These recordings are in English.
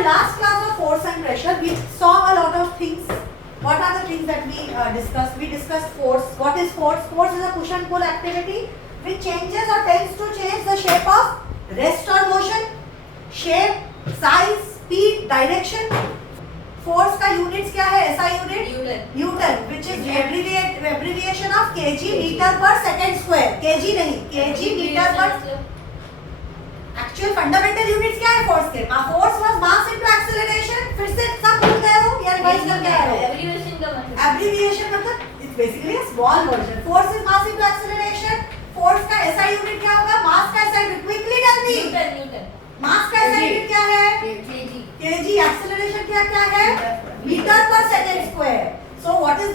our last class of force and pressure, we saw a lot of things. What are the things that we discussed? We discussed force. What is force? Force is a push and pull activity which changes or tends to change the shape of rest or motion, shape, size, speed, direction. Force का units क्या है? SI unit? Newton, which is abbreviation of kg meter per second square. kg नहीं, kg meter per. Actual fundamental units क्या है force के? Force was mass into acceleration. फिर से सब भूल गए हो या रिवाइज करके आए हो? Abbreviation का मतलब? Abbreviation मतलब it's basically a small version. Force is mass into acceleration. Force का SI unit क्या होगा? Mass का SI unit. Quickly tell me. Newton. मास का SI unit क्या है? kg. Acceleration क्या है? Meter per second square. So what is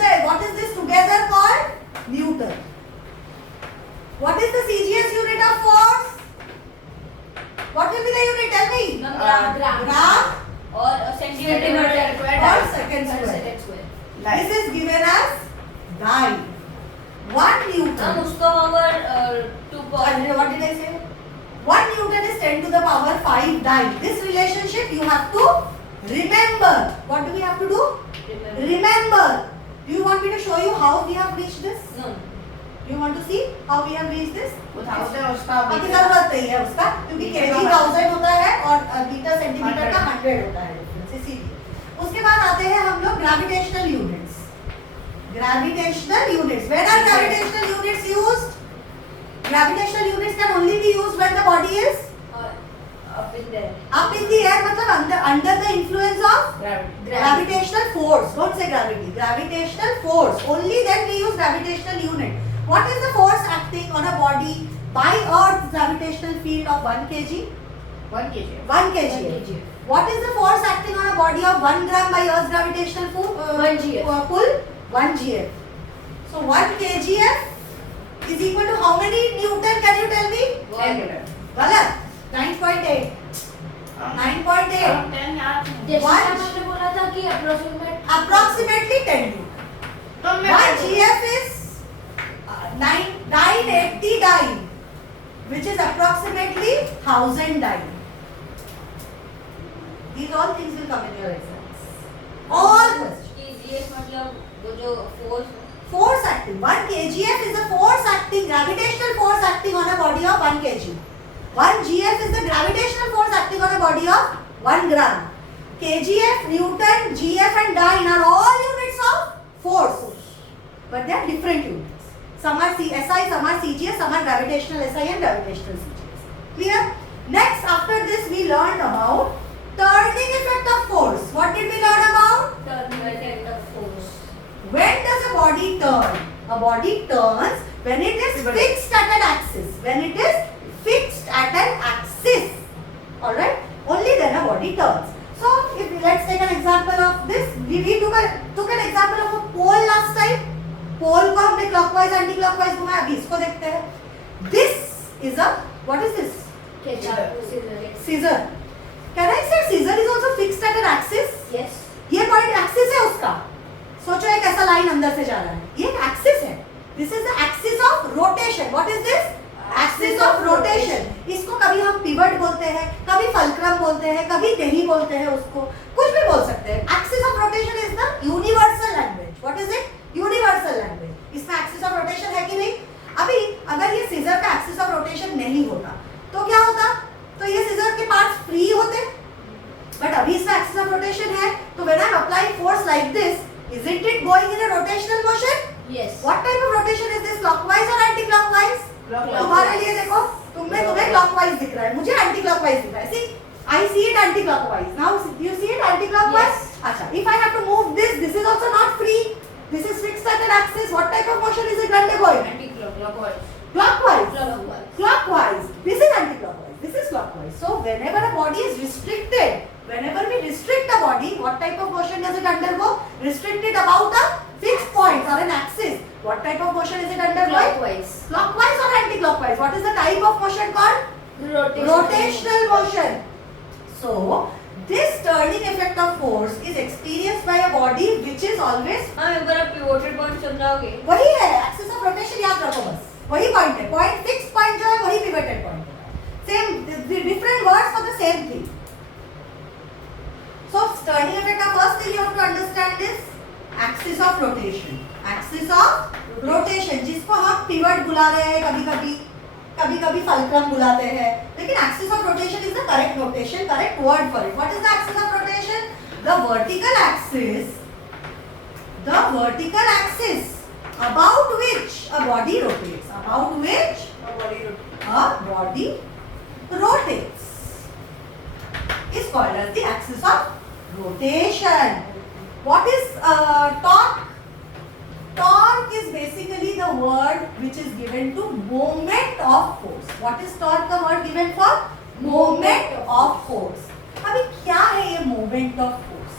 this together called? Newton. What is the CGS unit of force? What will be the unit? Tell me. Gram or centimeter or second square. This is given as dyne. 1 Newton. हम उसको over 2 point. What did I say? 1 Newton is 10 to the power 5 dyne. This relationship you have to remember. What do we have to do? Remember. Do you want me to show you how we have reached this? No. You want to see how we have reached this? उसका अभी जरूरत नहीं है उसका क्योंकि kg 1000 होता है और मीटर सेंटीमीटर का 100 होता है difference इसीलिए. उसके बाद आते हैं हम लोग gravitational units. Gravitational units. When are gravitational units used? Gravitational units can only be used when the body is Up in there. up in the air, मतलब under the influence of gravitational force. Don't say gravity. Gravitational force. Only then we use gravitational unit. What is the force acting on a body by Earth's gravitational field of 1 kg? 1 kg. 1 kg. What is the force acting on a body of 1 gram by Earth's gravitational pull? 1 gf. So 1 kgf is equal to how many Newton? Can you tell me? 10 Newton. गलत. 9.8. 9.8. 10 यार. जैसे आपने बोला था कि Approximately 10 Newton. 1 gf is 980 dyne, which is approximately 1000 dyne. These all things will come in your exams. All questions. GF मतलब वो जो force Force acting. 1 kgf is a force acting, gravitational force acting on a body of 1 kg. 1 gf is the gravitational force acting on a body of 1 gram. kgf, Newton, gf and dyne are all units of force, but they are different units. Some are SI, some are CGS, some are gravitational SI and gravitational CGS. Clear? Next, after this, we learned about turning effect of force. What did we learn about? turning effect of force. When does a body turn? A body turns when it is fixed at an axis. When it is fixed at an axis. Alright? Only then a body turns. So, let's take an example of this. We took an example of a pole last time. पोल को हमने clockwise anti clockwise घुमाया. अभी इसको देखते हैं. This is a what is this? Scissor. Can I say scissor is also fixed at an axis? Yes. ये point axis है उसका. सोचो एक ऐसा लाइन अंदर से जा रहा है. ये एक एक्सिस है. This is the axis of rotation. What is this? Axis of rotation. इसको कभी हम पिवट बोलते हैं, कभी फल्क्रम बोलते हैं, कभी नहीं बोलते हैं, उसको कुछ भी बोल सकते हैं. Axis of rotation is the universal language. What is it? Universal language. इसमें एक्सिस ऑफ रोटेशन है कि नहीं? अभी अगर ये सीजर का एक्सिस ऑफ रोटेशन नहीं होता तो क्या होता? तो ये सीजर के पार्ट्स फ्री होते. बट अभी इसमें एक्सिस ऑफ रोटेशन है, तो when I am applying force like this, isn't it going in a rotational motion? Yes. What type of rotation is this? Clockwise or anti-clockwise? तुम्हारे लिए देखो, तुम्हें clockwise दिख रहा है, मुझे anti-clockwise दिख रहा है. See, I see it anti-clockwise. Now you see it anti-clockwise? Yes. अच्छा, if I have to move this, this is also not free. This is fixed at an axis. What type of motion is it undergoing? Anti-clockwise. Clockwise. Clockwise. Clockwise. This is anti-clockwise. This is clockwise. So whenever a body is restricted, whenever we restrict a body, what type of motion does it undergo? Restricted about a fixed point or an axis. What type of motion is it undergoing? Clockwise. Clockwise or anti-clockwise? What is the type of motion called? Rotational motion. So this turning effect of force is experienced by a body which is always. हाँ एक बार आप pivoted point समझाओगे? वही है, axis of rotation याद रखो बस. वही point है. पॉइंट फिक्स पॉइंट जो है वही पिवटेड पॉइंट है. Same different words for the same thing. turning effect का first thing you have to understand is axis of rotation. Axis of rotation जिसको हम pivot बुला रहे हैं कभी-कभी fulcrum बुलाते हैं, लेकिन axis of rotation is the correct notation, correct word for it. What is the axis of rotation? The vertical axis about which a body rotates. About which a body rotates is called as the axis of rotation. What is torque? Torque is basically the word which is given to moment of force. What is torque the word given for? Moment of force. अभी क्या है ये moment of force?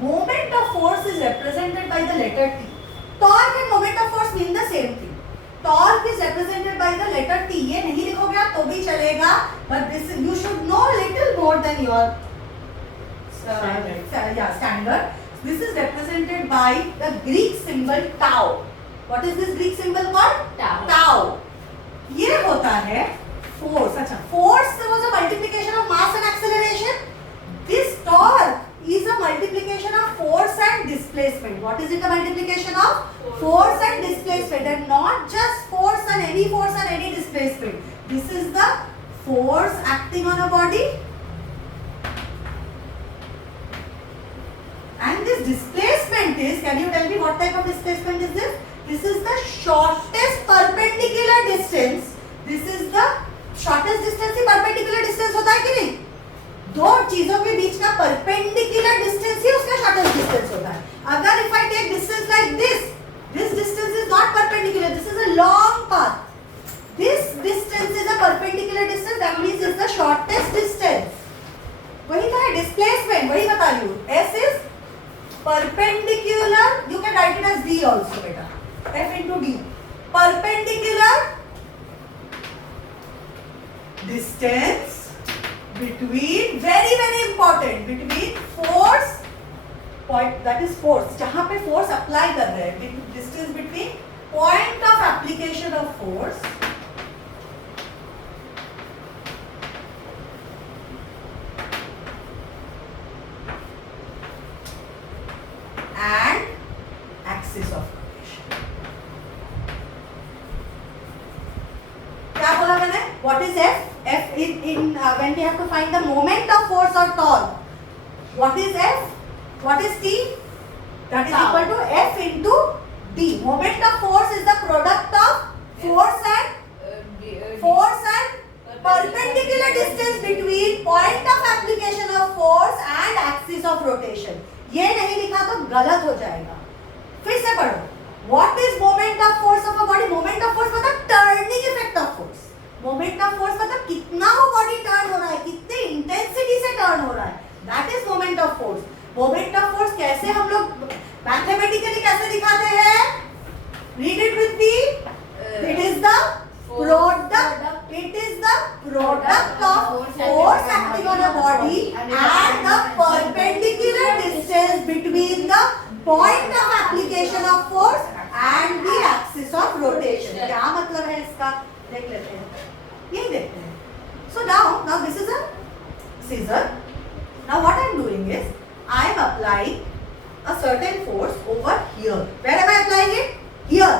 Moment of force is represented by the letter T. Torque and moment of force mean the same thing. Torque is represented by the letter T. ये नहीं लिखोगे आप तो भी चलेगा, but this you should know little more than your standard. This is represented by the Greek symbol tau. What is this Greek symbol called? Tau. ये होता है force. अच्छा, force was a multiplication of mass and acceleration. This torque is a multiplication of force and displacement. What is it a multiplication of? Force and displacement, and not just force and any displacement. This is the force acting on a body, and this displacement is, can you tell me what type of displacement is this? This is the shortest perpendicular distance. This is the shortest distance. He perpendicular distance होता है कि नहीं? दो चीजों के बीच का perpendicular distance ही उसका shortest distance होता है. अगर if I take distance like this distance is not perpendicular. This is a long path. This distance is a perpendicular distance. That means it's the shortest distance. वही था displacement. वही बता रही हूँ. S is perpendicular. You can write it as D also, बेटा. F into D. Perpendicular distance between, very important, between force point, that is force, जहाँ पे force apply कर रहे हैं, distance between point of application of force and axis of rotation. क्या बोला मैंने? What is F? F in when we have to find the moment of force or torque. What is F? What is T? That is equal to F into D. Moment of force is the product of force and perpendicular distance between point of application of force and axis of rotation. ये नहीं लिखा तो गलत हो जाएगा. फिर से पढ़ो. What is moment of force of a body? Moment of force मतलब turning effect of force. Moment of force मतलब कितना वो body turn हो रहा है, कितने intensity से turn हो रहा है. That is moment of force. Moment of force कैसे हम लोग mathematically कैसे दिखाते हैं? Read it with me. It is the product. It is the product of force acting on a body and the perpendicular distance between the point of application of force and the axis of rotation. क्या मतलब है इसका? देख लेते हैं. यही देखते हैं. So now this is a scissor. Now what I am doing is I am applying a certain force over here. Where am I applying it? Here.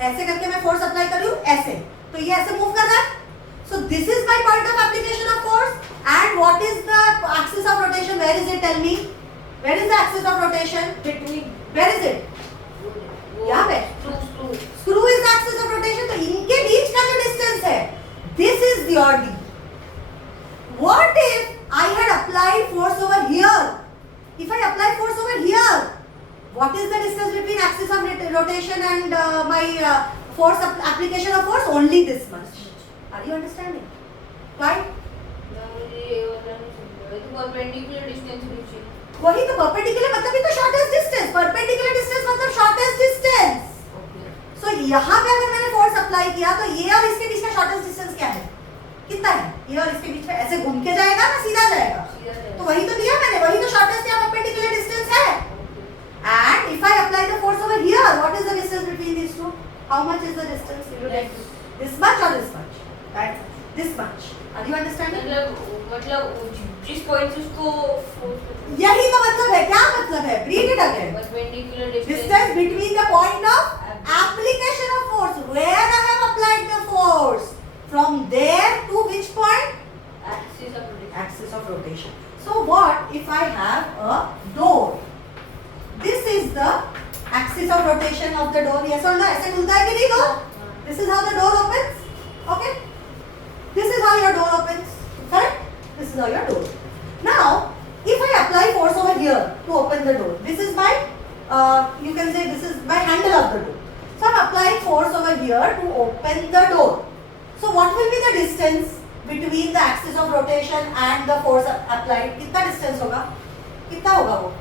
ऐसे करके मैं force apply कर रही हूँ ऐसे. तो ये ऐसे move कर रहा है. So this is my point of application of force. And what is the axis of rotation? Where is it? Tell me. Where is the axis of rotation? Between. Where is it? यहाँ पे. Screw is the axis of rotation. तो इनके बीच का जो distance है, this is your D. What if I had applied force over here? If I apply force over here, what is the distance between axis of rotation and my force application of force? Only this much. Are you understanding? Why? Perpendicular distance between. वही तो perpendicular मतलब ही तो shortest distance. Perpendicular distance मतलब shortest distance. So यहाँ पे अगर मैंने force apply किया तो ये और इसके बीच का shortest distance क्या है? कितना है? ये और इसके बीच में ऐसे घूम के जाएगा ना सीधा जाएगा? तो वही तो दिया मैंने. वही तो shortest या perpendicular distance है. And if I apply the force over here, what is the distance between these two? How much is the distance? This much or this much? this much. Are you understanding? मतलब जिस point से उसको यही तो मतलब है. क्या मतलब है? Read it again. Perpendicular Distance between the point of application of force. Where I have applied the force. From there to which point? Axis of rotation. Axis of rotation. So what if I have a door? This is the axis of rotation of the door. Yes or no? ऐसे खुलता है कि नहीं door? This is how the door opens. Okay? This is how your door opens. Correct? This is how your door. Now, if I apply force over here to open the door, this is my, you can say this is my handle of the door. So I'm applying force over here to open the door. So what will be the distance between the axis of rotation and the force applied? कितना distance होगा? कितना होगा वो?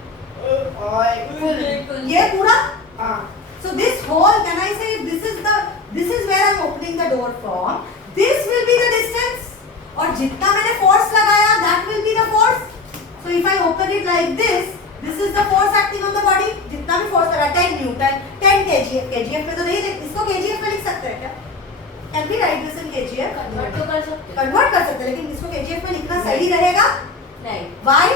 ये पूरा? So this whole, can I say this is where I'm opening the door from. This will be the distance. और जितना मैंने force लगाया, that will be the force. So if I open it like this is the force acting on the body. जितना भी force लगा 10 Newton, 10 kgf. kgf में तो नहीं लिख, इसको kgf में लिख सकते हैं क्या? Can we write this in kgf? Convert तो कर सकते हैं. Convert कर सकते हैं, लेकिन इसको kgf में लिखना सही रहेगा. नहीं. Why?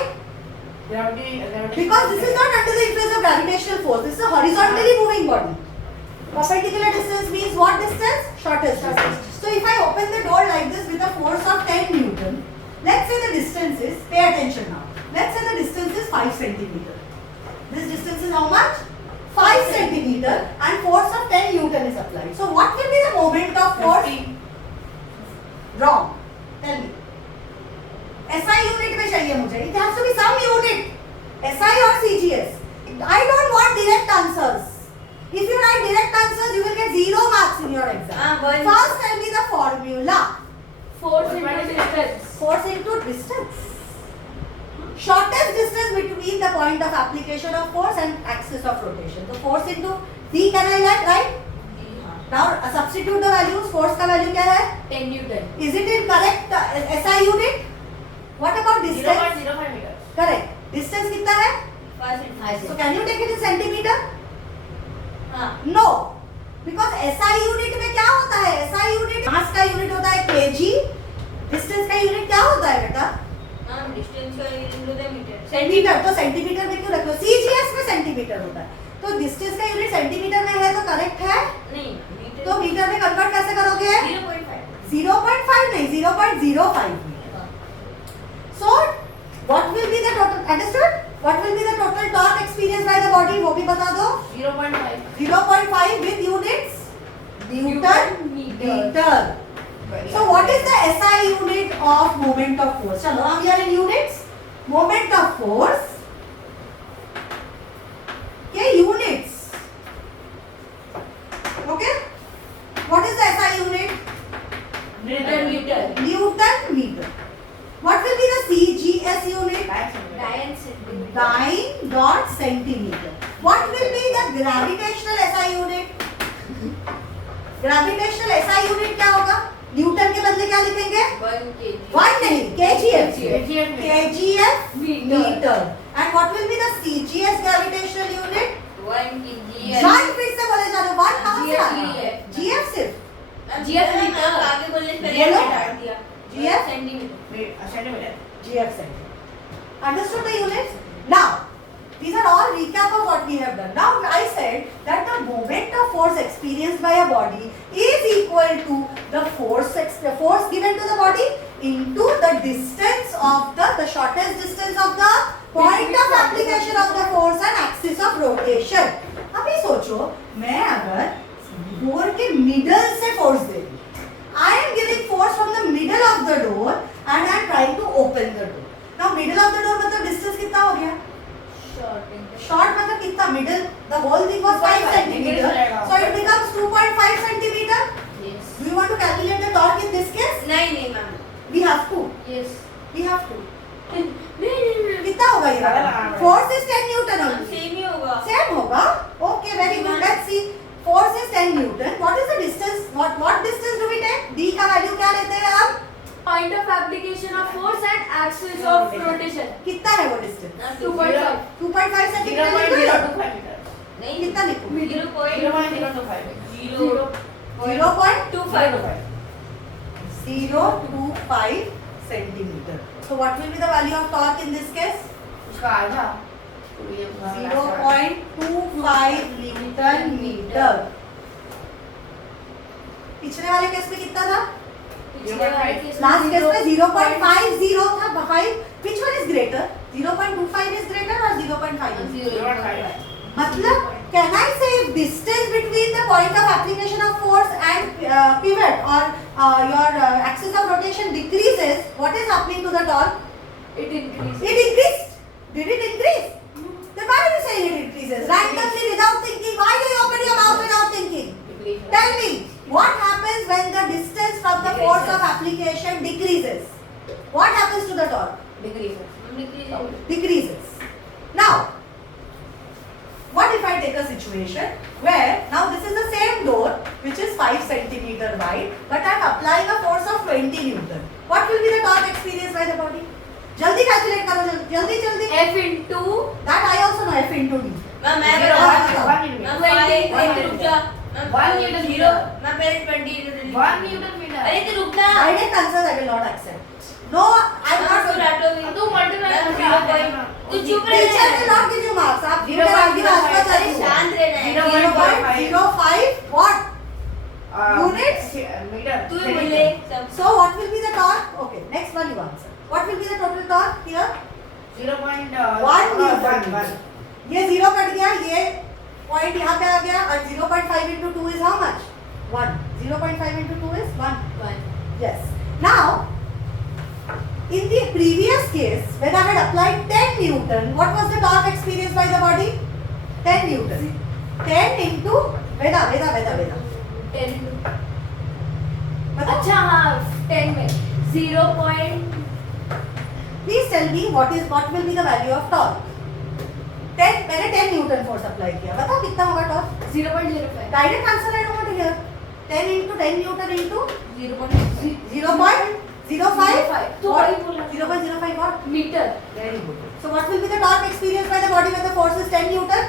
Gravity. Because this is not under the influence of gravitational force. This is a horizontally moving body. Perpendicular distance means what distance? Shortest distance. So if I open the door like this with a force of 10 Newton, let's say the distance is, pay attention now. Let's say the distance is 5 centimeter. This distance is how much? 5 centimeter and force of 10 Newton is applied. So what will be the moment of force? Wrong. Tell me. SI unit में चाहिए मुझे. It has to be some unit. SI or CGS. I don't want direct answers. If you write direct answers, you will get 0 marks in your exam. First, tell me the formula. Force into distance. Force into distance. Shortest distance between the point of application of force and axis of rotation. So force into D can I write? Right? Now substitute the values. Force का value क्या है? 10 Newton. Is it in correct SI unit? What about distance? 0.05 meters. Correct. Distance कितना है? 5 So can you take it in centimeter? हाँ. No. Because SI unit में क्या होता है? SI unit mass का unit होता है kg. Distance का unit क्या होता है बेटा? हाँ, डिस्टेंस का यूनिट होता है मीटर. सेंटीमीटर. तो सेंटीमीटर में क्यों रखते हो? CGS में सेंटीमीटर होता है. तो डिस्टेंस का यूनिट सेंटीमीटर में है तो करेक्ट है. नहीं, मीटर. तो मीटर में कन्वर्ट कैसे करोगे? 0.5. 0.5 नहीं, 0.05. So what will be the total? Understood? What will be the total torque experienced by the body? वो भी बता दो. 0.5. 0.5 with units. Newton Meter. meter. So what is the SI unit of moment of force? चलो हम यहाँ in units. Moment of force. ये units. Okay? What is the SI unit? Newton meter. Newton meter. What will be the CGS unit? 9 centimeter. Dyne dot centimeter. What will be the gravitational SI unit? Gravitational SI unit क्या होगा? Newton के बदले क्या लिखेंगे? 1 kg. 1 नहीं, kgf. kgf में. kgf Meter. meter. And what will be the CGS gravitational unit? 1 kg. 1 फिर से बोले जा रहे हो, 1 कहाँ से आ रहा है? GF. GF सिर्फ. GF metre. आगे बोलने से पहले बोलो. हटा दिया. GF? Centimetre. Centimeter. GF centimeter. Understood the units? Now, these are all recap of what we have done. Now, I said that the moment of force experienced by a body is equal to the force given to the body into the distance of the shortest distance of the point of application of the force and axis of rotation. अभी सोचो, मैं अगर door के middle से force दे रही, I am giving force from the middle of the door and I am trying to open the door. Now middle of the door मतलब distance कितना हो गया? Short मतलब कितना? Middle, the whole thing was 5 centimeter, so it becomes 2.5 centimeter. Yes. Do you want to calculate the torque in this case? नहीं ma'am. We have to. Yes. We have to. नहीं. कितना होगा ये? Force is 10 Newton only. Same ही होगा. Same होगा? Okay, very good. Let's see. Force is 10 Newton. What is the distance? What distance do we take? D का value क्या लेते हैं हम? Point of application of force and axis of rotation. कितना है वो distance? 2.5. 2.5 सेंटीमीटर लिखो या? 0.025 meter. नहीं. कितना लिखो? 0.025. 0.25. 025 centimeter. So what will be the value of torque in this case? उसका आधा तो ये 0.25 न्यूटन मीटर. पिछले वाले केस में कितना था? लास्ट केस में 0.50 था. 5. Which one is greater? 0.25 is greater or 0.5? 0.5. मतलब can I say if distance between the point of application of force and pivot or your axis of rotation decreases, what is happening to the torque? It increases. It increased. Did it increase? Then why are you saying it increases? Randomly without thinking. Why do you open your mouth without thinking? Tell me, what happens when the distance from the force of application decreases? What happens to the torque? Decreases. Now, what if I take a situation where now this is the same door which is 5 centimeter wide, but I am applying a force of 20 Newton. What will be the torque experienced by the body? जल्दी calculate करो, जल्दी जल्दी. F into That I also know, F into D. Ma'am मैं Zero, बता one Newton. Ma'am 20 रुक जा ma'am 1 Newton zero meter. मैं पहले 20 न्यूटन 1 Newton meter. अरे तो रुक ना Direct answers I will not accept. No, I am not going. तू multiply मैम करके 0 आता है पॉइंट ना. तू चुप Teacher रह will not give you marks. आप Zero इधर point आगे zero आसपास five. चलिए. शांत रहना है 0.05 what? Units? Meter. तू ही बोले सब So what will be the torque? Okay, next one you answer. What will be the total torque here? 1 Newton. ये 0 कट गया, ये पॉइंट यहाँ पे आ गया और 0.5 into 2 is how much? 1. 0.5 into 2 is 1. 1 Yes. Now, in the previous case, when I had applied 10 Newton, what was the torque experienced by the body? 10 Newton. 10 into Veda. 10 into बताओ. अच्छा हाँ 10 में 0. Please tell me what will be the value of torque? 10 मैंने 10 Newton force apply किया. बताओ कितना होगा torque? 0.05 Direct answer I don't want to hear. 10 into 10 Newton into 0.05 0.05. तो What? वही बोला 0.05 what? Metre Very good. So what will be the torque experienced by the body when the force is 10 Newton?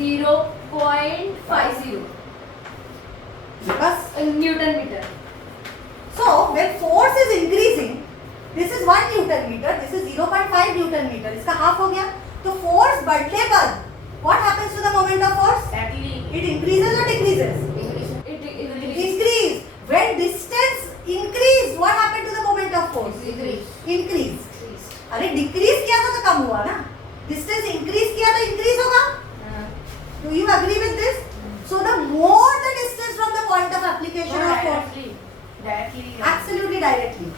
0.50 बस. Newton metre So when force is increasing, this is 1 Newton meter, this is 0.5 Newton meter. इसका half हो गया. तो force बढ़ने पर what happens to the moment of force? It increases or decreases? Increase. When distance increase, what happened to the moment of force? Increase. अरे decrease किया था तो कम हुआ ना. Distance increase किया तो increase होगा. Do you agree with this? So the more the distance from the point of application of force, absolutely directly.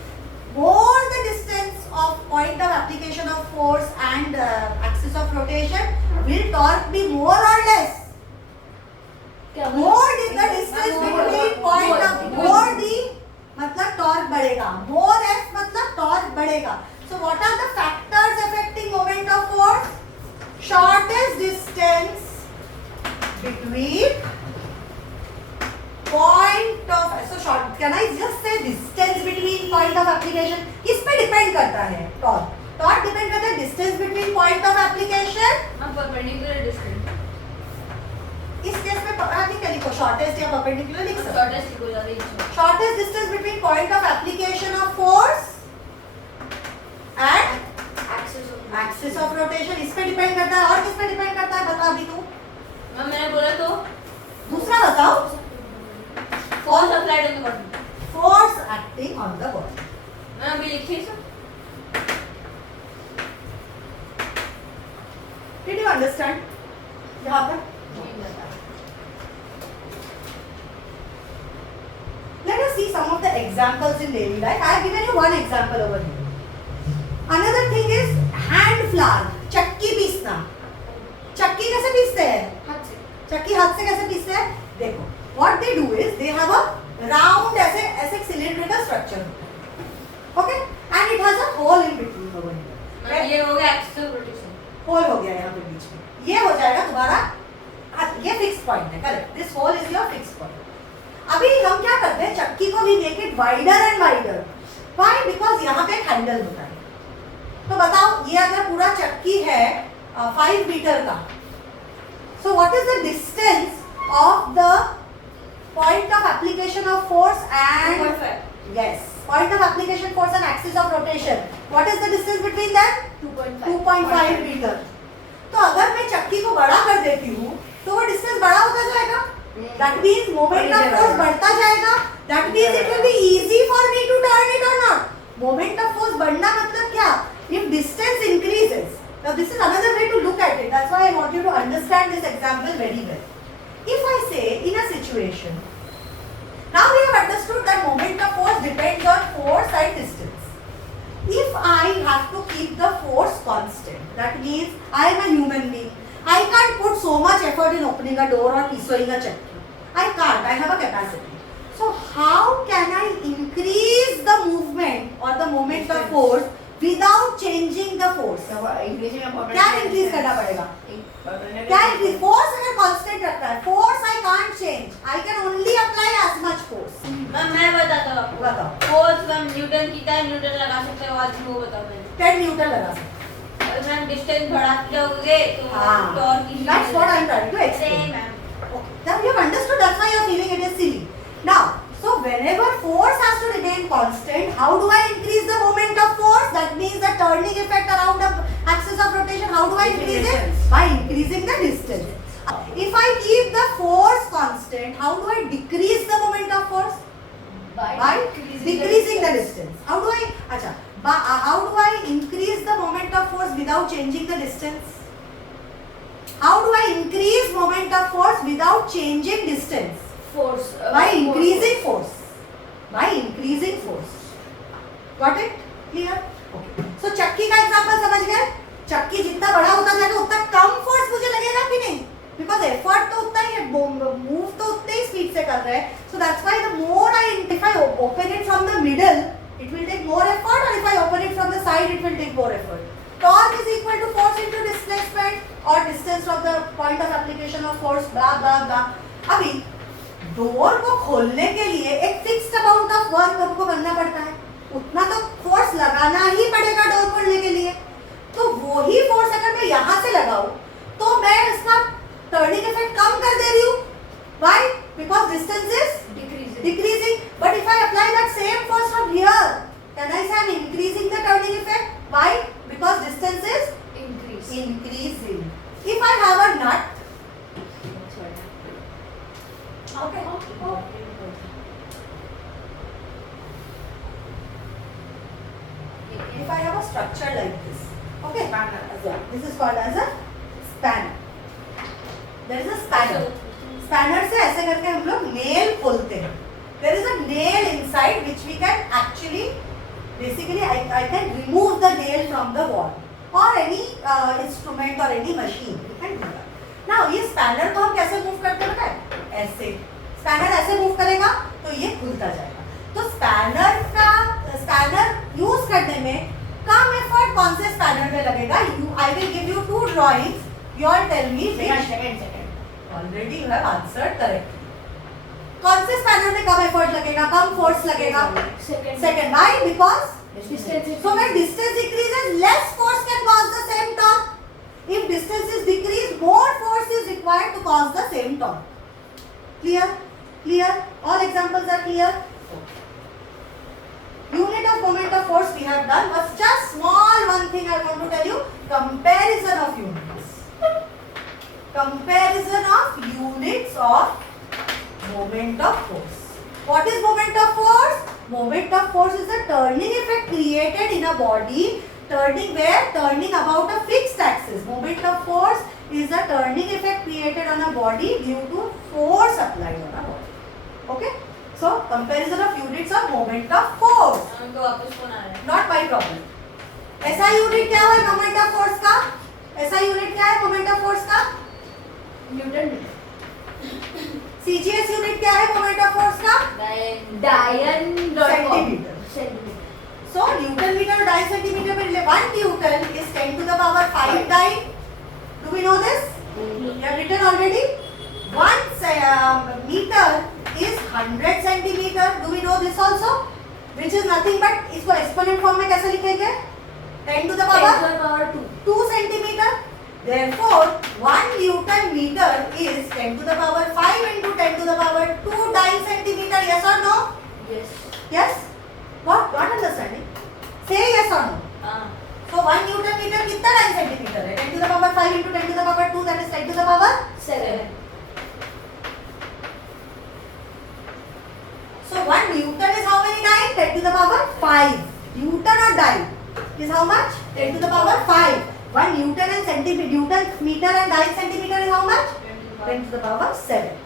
More the distance of point of application of force and axis of rotation, will torque be more or less? More is the distance between point of more d मतलब torque बढ़ेगा. More f मतलब torque बढ़ेगा. So what are the factors affecting moment of force? Shortest distance between point of so short. Can I just say distance between point of application? किस पे depend करता है torque? Torque depend करता है distance between point of application. Perpendicular distance इस case में ठीक है लिखो shortest या perpendicular लिख सकते हो. शॉर्टेस्ट को ज्यादा इच्छा Shortest distance between point of application of force and axis of rotation. इस पे depend करता है और किस पे depend करता है बता अभी तू. मैम मैंने बोला तो दूसरा बताओ. Force applied on the body Force acting on the body. Ma'am अभी लिखिए सर Did you understand? यहाँ पर let us see some of the examples in daily life. I have given you one example over here. Another thing is hand flour. चक्की पीसना. चक्की कैसे पीसते हैं? हाथ से चक्की हाथ से कैसे पीसते हैं? देखो. What they do is they have a round ऐसे cylindrical structure. Okay? And it has a hole in between over here. Ma'am ये हो गया एक्सिस ऑफ रोटेशन होल हो गया यहाँ पे बीच में. ये हो जाएगा तुम्हारा. ये फिक्स पॉइंट है. Correct. This whole is your fix point. अभी हम क्या करते हैं चक्की को भी make it wider and wider. Why? Because यहाँ पे एक हैंडल होता है. तो बताओ ये अगर पूरा चक्की है 5 मीटर का, so what is the distance of the point of application of force and Yes. Point of application force and axis of rotation. What is the distance between them? 2.5 metre. तो अगर मैं चक्की को बड़ा कर देती हूँ तो वो डिस्टेंस बड़ा होता जाएगा. That means moment of force बढ़ता जाएगा. That means it will be easy for me to turn it or not. Moment of force बढ़ना मतलब क्या? If distance increases. Now this is another way to look at it. That's why I want you to understand this example very well. If I say in a situation, now we have understood that moment of force depends on force and distance. If I have to keep the force constant, that means I am a human being. I can't put so much effort in opening a door or sewing a chakki. I can't. I have a capacity. So how can I increase the movement or the moment of force without changing the force? क्या increase करना पड़ेगा? क्या increase? Force अगर constant रखता है, force I can't change. I can only apply as much force. Ma'am मैं बताता हूँ आपको. बताओ. फोर्स मैम न्यूटन कितना है, न्यूटन लगा सकते हो आज वो बताओ मैंने. 10 न्यूटन लगा सकते. और मैम डिस्टेंस बढ़ाते जाओगे तो हाँ. टॉर्क की That's what I'm trying to सही explain. Ma'am. Okay. Now you have understood. That's why you are feeling it is silly. Now, so whenever force has to remain constant, how do I increase the moment of force? That means the turning effect around the axis of rotation. How do I increase it? By increasing the distance. If I keep the force constant, how do I decrease the moment of force? By decreasing the distance. How do I? Acha. How do I increase the moment of force without changing the distance? How do I increase moment of force without changing distance? Force By increasing force. By increasing force. Got it? Clear? Okay. So चक्की का example समझ गए? चक्की जितना बड़ा होता जाएगा उतना कम फोर्स मुझे लगेगा कि नहीं? Because effort तो उतना ही है, move तो उतने ही स्पीड से कर रहे हैं. So that's why the more if I open it from the middle, it will take more effort, or if I open it from the side, it will take more effort. Torque is equal to force into displacement or distance from the point of application of force. Blah blah blah. अभी door को खोलने के लिए एक fixed amount of work हमको करना पड़ता है. उतना तो फोर्स लगाना ही पड़ेगा डोर खोलने के लिए. तो वही फोर्स अगर मैं यहाँ से लगाऊं तो मैं इसका टर्निंग इफेक्ट कम कर दे रही हूँ. Why? Because distance is decreasing. But if I apply that same force from here, can I say I'm increasing the turning effect? Why? Because distance is increasing. If I have a nut, okay. If I have a structure like this, okay, this is called as a spanner. There is a spanner. Spanner से ऐसे करके हम लोग nail खोलते हैं. There is a nail inside which we can actually, basically, I can remove the nail from the wall or any instrument or any machine. You can do that. Now ये spanner को हम कैसे move करते हैं पता है? ऐसे. Spanner ऐसे move करेगा तो ये खुलता जाएगा. तो spanner यूज करने में कम एफर्ट कौन से स्पैनर में लगेगा? I will give you two drawings. You all tell me which. Already you have answered correctly. कौन से स्पैनर में कम एफर्ट लगेगा, कम फोर्स लगेगा? Second. Why? Because so when distance increases, less force can cause the same torque. If distance is decreased, more force is required to cause the same torque. Clear? Clear? All examples are clear? Unit of moment of force we have done. Was just small one thing I want to tell you. Comparison of units. Comparison of units of moment of force. What is moment of force? Moment of force is the turning effect created in a body. Turning where? Turning about a fixed axis. Moment of force is the turning effect created on a body due to force applied on a body. Okay? So, comparison of units of moment of force. हमको वापस phone आ रहा है. Not my problem. ऐसा unit क्या है moment of force का? ऐसा unit क्या है मोमेंट ऑफ फोर्स का? न्यूटन. CGS यूनिट क्या है मोमेंट ऑफ फोर्स का? Centimetre. So Newton meter or dyne centimeter में 1 Newton is 10 to the power 5 dyne. Do we know this? You have written already. 1 meter is 100 centimeter. Do we know this also? Which is nothing but इसको exponent form में कैसे लिखेंगे? 10 to the power 2 centimeter. Therefore, 1 Newton meter is 10 to the power 5 into 10 to the power 2 dyne centimeter. Yes or no? Yes. Yes. What? Not understanding? Say yes or no. So 1 Newton meter कितना 9 centimeter है? 10 to the power 5 into 10 to the power 2, that is 10 to the power 7. So 1 Newton is how many dyne? 10 to the power 5. Newton or dyne is how much? 10 to the power 5. 1 Newton and centimeter, Newton meter and dyne centimeter is how much? 10 to the power 7.